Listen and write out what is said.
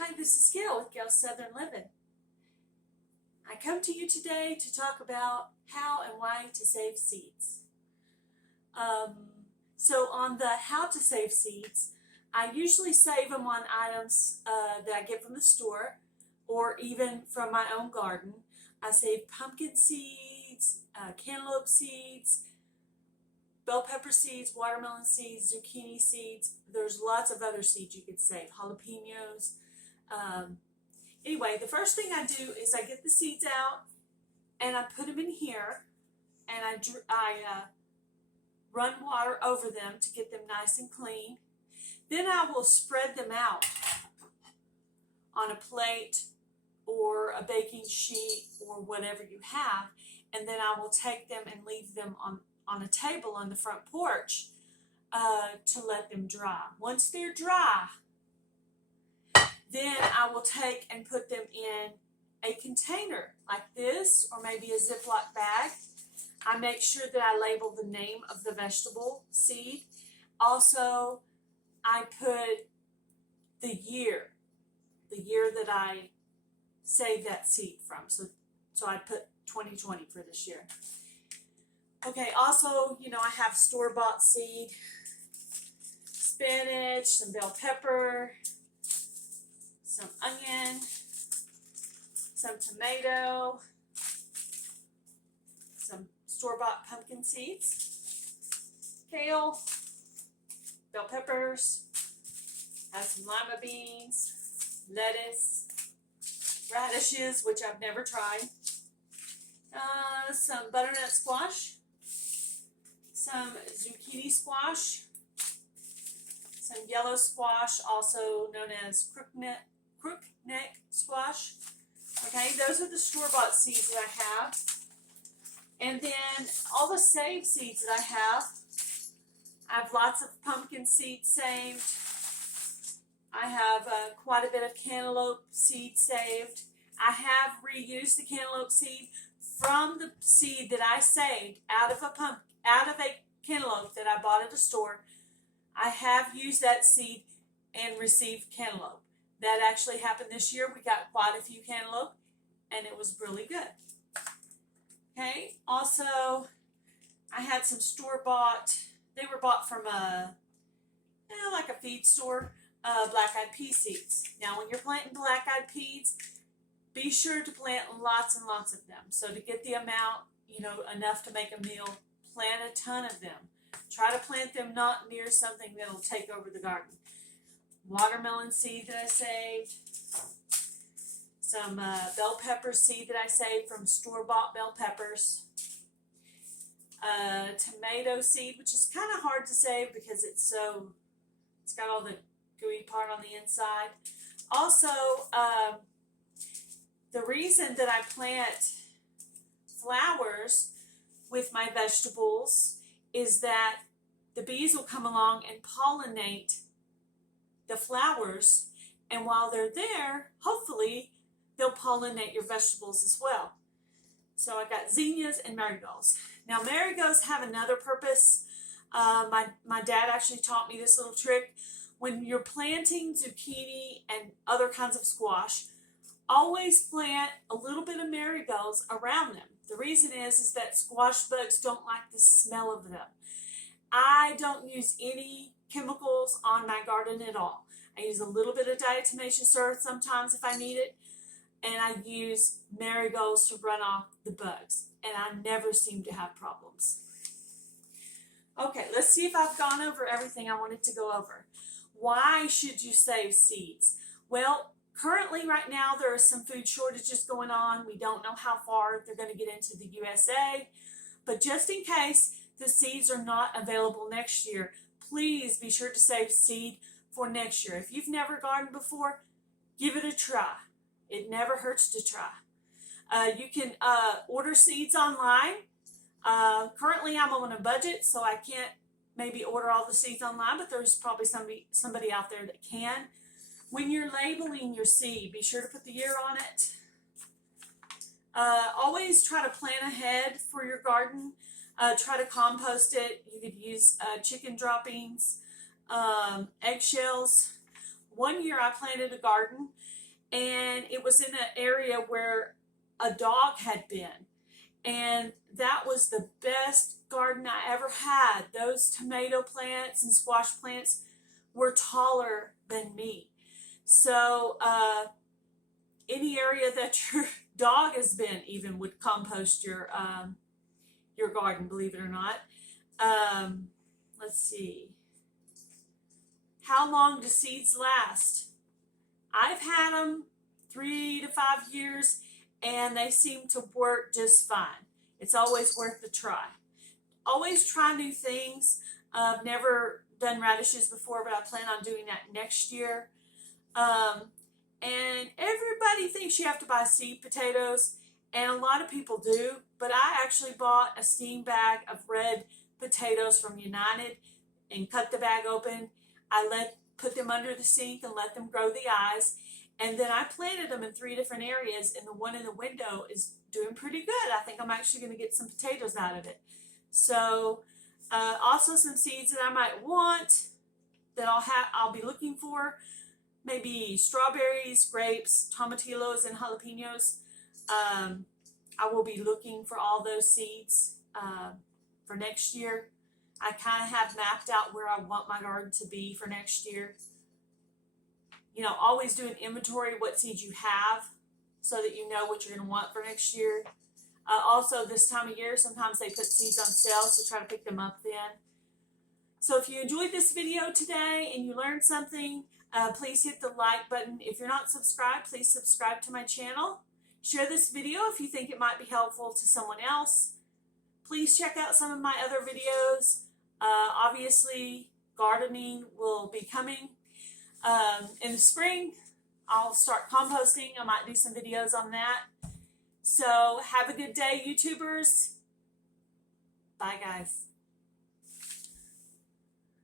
Hi, this is Gail with Gail's Southern Living. I come to you today to talk about how and why to save seeds. So on the how to save seeds, I usually save them on items that I get from the store or even from my own garden. I save pumpkin seeds, cantaloupe seeds, bell pepper seeds, watermelon seeds, zucchini seeds. There's lots of other seeds you could save, jalapenos. Anyway, the first thing I do is I get the seeds out and I put them in here and I run water over them to get them nice and clean. Then I will spread them out on a plate or a baking sheet or whatever you have, and then I will take them and leave them on a table on the front porch to let them dry. Once they're dry, then I will take and put them in a container like this, or maybe a Ziploc bag. I make sure that I label the name of the vegetable seed. Also, I put the year that I saved that seed from. So I put 2020 for this year. Okay, also, I have store-bought seed, spinach, some bell pepper, some onion, some tomato, some store-bought pumpkin seeds, kale, bell peppers, have some lima beans, lettuce, radishes, which I've never tried, some butternut squash, some zucchini squash, some yellow squash, also known as crookneck squash. Okay, those are the store-bought seeds that I have. And then all the saved seeds that I have lots of pumpkin seeds saved. I have quite a bit of cantaloupe seed saved. I have reused the cantaloupe seed from the seed that I saved out of a cantaloupe that I bought at a store. I have used that seed and received cantaloupe. That actually happened this year. We got quite a few cantaloupe, and it was really good. Okay, also, I had some store-bought, they were bought from like a feed store, black-eyed pea seeds. Now, when you're planting black-eyed peas, be sure to plant lots and lots of them. So to get the amount, enough to make a meal, plant a ton of them. Try to plant them not near something that'll take over the garden. Watermelon seed that I saved, some bell pepper seed that I saved from store-bought bell peppers, tomato seed, which is kind of hard to save because it's got all the gooey part on the inside. Also, the reason that I plant flowers with my vegetables is that the bees will come along and pollinate the flowers, and while they're there, hopefully they'll pollinate your vegetables as well. So I got zinnias and marigolds. Now marigolds have another purpose. My dad actually taught me this little trick. When you're planting zucchini and other kinds of squash, always plant a little bit of marigolds around them. The reason is that squash bugs don't like the smell of them. I don't use any chemicals on my garden at all. I use a little bit of diatomaceous earth sometimes if I need it, and I use marigolds to run off the bugs, and I never seem to have problems. Okay, let's see if I've gone over everything I wanted to go over. Why should you save seeds? Well, currently right now there are some food shortages going on. We don't know how far they're going to get into the USA, but just in case the seeds are not available next year, please be sure to save seed for next year. If you've never gardened before, give it a try. It never hurts to try. You can order seeds online. Currently I'm on a budget, so I can't maybe order all the seeds online, but there's probably somebody out there that can. When you're labeling your seed, be sure to put the year on it. Always try to plan ahead for your garden. Try to compost it. You could use chicken droppings, eggshells, one year I planted a garden, and it was in an area where a dog had been. And that was the best garden I ever had. Those tomato plants and squash plants were taller than me. So any area that your dog has been even would compost your garden, believe it or not. Let's see. How long do seeds last? I've had them 3 to 5 years, and they seem to work just fine. It's always worth the try. Always try new things. I've never done radishes before, but I plan on doing that next year. And everybody thinks you have to buy seed potatoes, and a lot of people do, but I actually bought a steam bag of red potatoes from United and cut the bag open. I put them under the sink and let them grow the eyes. And then I planted them in 3 different areas, and the one in the window is doing pretty good. I think I'm actually going to get some potatoes out of it. So also some seeds that I might want that I'll be looking for, maybe strawberries, grapes, tomatillos, and jalapenos. I will be looking for all those seeds for next year. I kind of have mapped out where I want my garden to be for next year. You know, always do an inventory of what seeds you have so that you know what you're going to want for next year. Also, this time of year, sometimes they put seeds on sale, so try to pick them up then. So if you enjoyed this video today and you learned something, please hit the like button. If you're not subscribed, please subscribe to my channel. Share this video if you think it might be helpful to someone else. Please check out some of my other videos. Obviously, gardening will be coming. In the spring, I'll start composting. I might do some videos on that. So have a good day, YouTubers. Bye, guys.